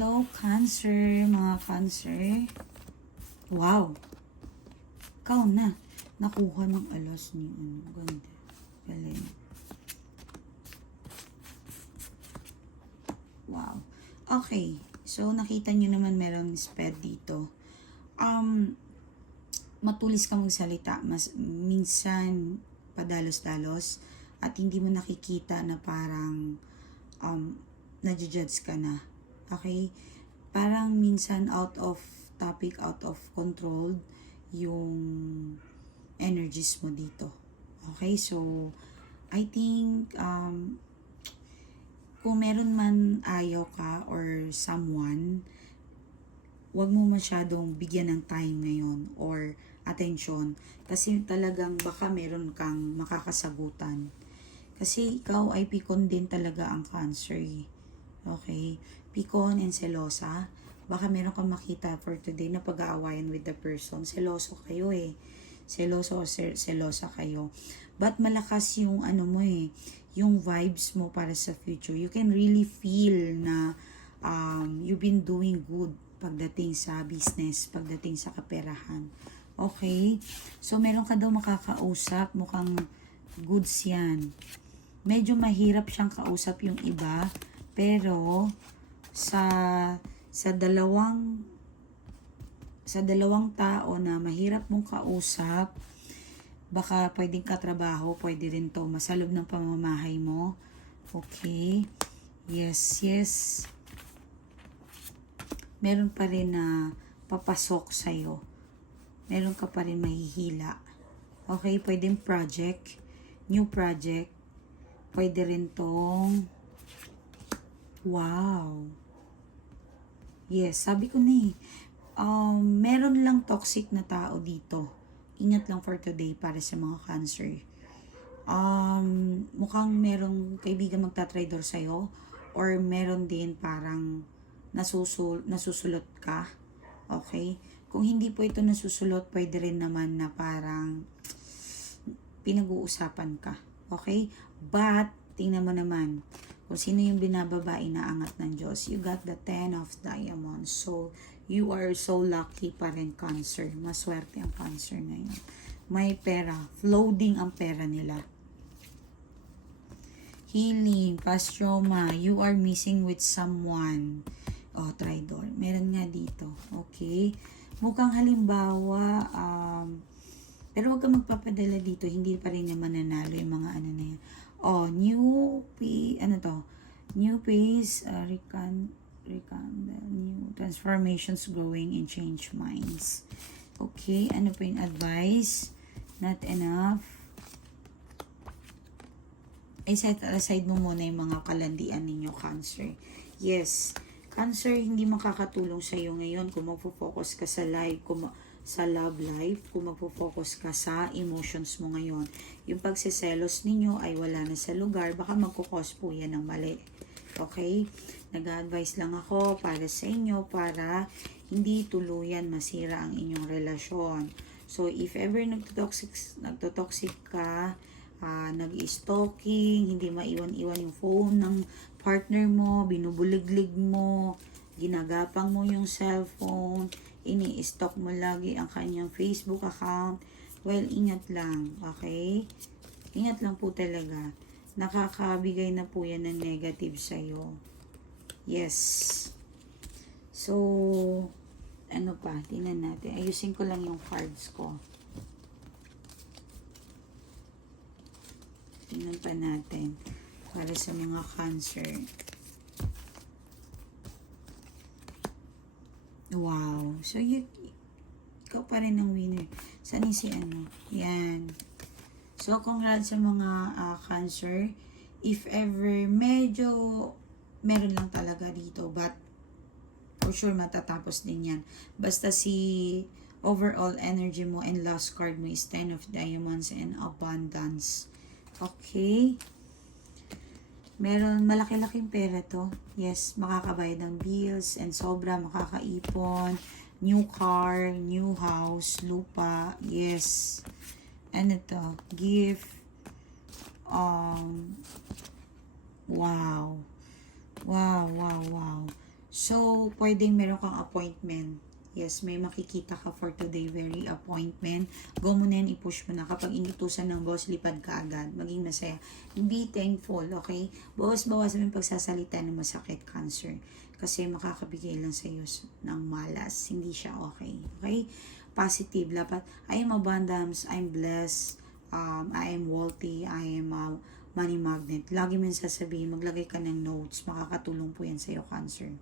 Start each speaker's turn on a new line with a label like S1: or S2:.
S1: Hello, Cancer, mga Cancer. Wow. Ikaw na. Nakuha ng alas ni ano. Ganda. Galing. Wow. Okay. So, nakita nyo naman merong sped dito. Um, matulis ka magsalita. Mas, minsan, padalos-dalos. At hindi mo nakikita na parang um, nadjudge ka na. Okay? Parang minsan out of topic, out of control yung energies mo dito. Okay? So, I think um, kung meron man ayaw ka or someone, wag mo masyadong bigyan ng time ngayon or attention kasi talagang baka meron kang makakasagutan. Kasi ikaw ay pikon din talaga ang cancer eh. Okay? Pikon and selosa. Baka meron kang makita for today na pag-aawayan with the person. Seloso kayo eh. Seloso o selosa kayo. But malakas yung ano mo eh, yung vibes mo para sa future. You can really feel na um, you've been doing good pagdating sa business, pagdating sa kaperahan. Okay? So, meron ka daw makakausap. Mukhang goods yan. Medyo mahirap siyang kausap yung iba. Pero, sa sa dalawang sa dalawang tao na mahirap mong kausap, baka pwedeng katrabaho, pwede rin to masalob ng pamamahay mo. Okay. Yes, yes. Meron pa rin na papasok sa'yo. Meron ka pa rin mahihila. Okay, pwedeng project, new project. Pwede rin tong Wow. Yes, sabi ko na eh. Um, meron lang toxic na tao dito. Ingat lang for today para sa mga cancer. Um, mukhang merong kaibigan magtatrader sa'yo or meron din parang nasusul nasusulot ka. Okay? Kung hindi po ito nasusulot, pwede rin naman na parang pinag-uusapan ka. Okay? But, tingnan mo naman, kung sino yung binababa, inaangat ng Diyos. You got the 10 of diamonds. So, you are so lucky pa rin, Cancer. Maswerte ang Cancer ngayon. May pera. Floating ang pera nila. Healing, past trauma, you are missing with someone. Oh, tridor. Meron nga dito. Okay? Mukhang halimbawa, um, pero huwag kang magpapadala dito. Hindi pa rin naman nanalo yung mga ano na yan. Oh, new p ano to? New phase, uh, recon, recon, new transformations growing in change minds. Okay, ano po yung advice? Not enough. I-set aside mo muna yung mga kalandian ninyo, Cancer. Yes, Cancer, hindi makakatulong sa iyo ngayon kung magfo-focus ka sa life, kung sa love life, kung magfo-focus ka sa emotions mo ngayon. Yung pagsiselos ninyo ay wala na sa lugar, baka magkukos po yan ng mali. Okay? Nag-advise lang ako para sa inyo para hindi tuluyan masira ang inyong relasyon. So, if ever nagtotoxic, nagtotoxic ka, ah, nag-stalking, hindi maiwan-iwan yung phone ng partner mo, binubuliglig mo, ginagapang mo yung cellphone, ini-stalk mo lagi ang kanyang Facebook account, well, ingat lang, okay? Ingat lang po talaga. Nakakabigay na po yan ng negative sa'yo. Yes. So, ano pa, tingnan natin. Ayusin ko lang yung cards ko. Tingnan pa natin. Para sa mga cancer. Wow. So, you, ikaw pa rin ang winner. Saan yung si ano? Yan. So, congrats sa mga ah, cancer. If ever, medyo meron lang talaga dito. But, for sure, matatapos din yan. Basta si overall energy mo and last card mo is 10 of diamonds and abundance. Okay? Meron, malaki-laking pera to. Yes, makakabayad ng bills and sobra makakaipon. New car, new house, lupa. Yes. Ano to? Gift. Um, wow. Wow, wow, wow. So, pwedeng meron kang appointment. Yes, may makikita ka for today, very appointment. Go mo yan, i-push mo na. Kapag inutusan ng boss, lipad ka agad. Maging masaya. Be thankful, okay? Bawas-bawas mo yung pagsasalita ng masakit, cancer. Kasi makakabigay lang sa iyo ng malas. Hindi siya okay. Okay? Positive. Dapat, I am abundance, I'm blessed, um, I am wealthy, I am a money magnet. Lagi mo sasabihin, maglagay ka ng notes. Makakatulong po yan sa iyo, cancer.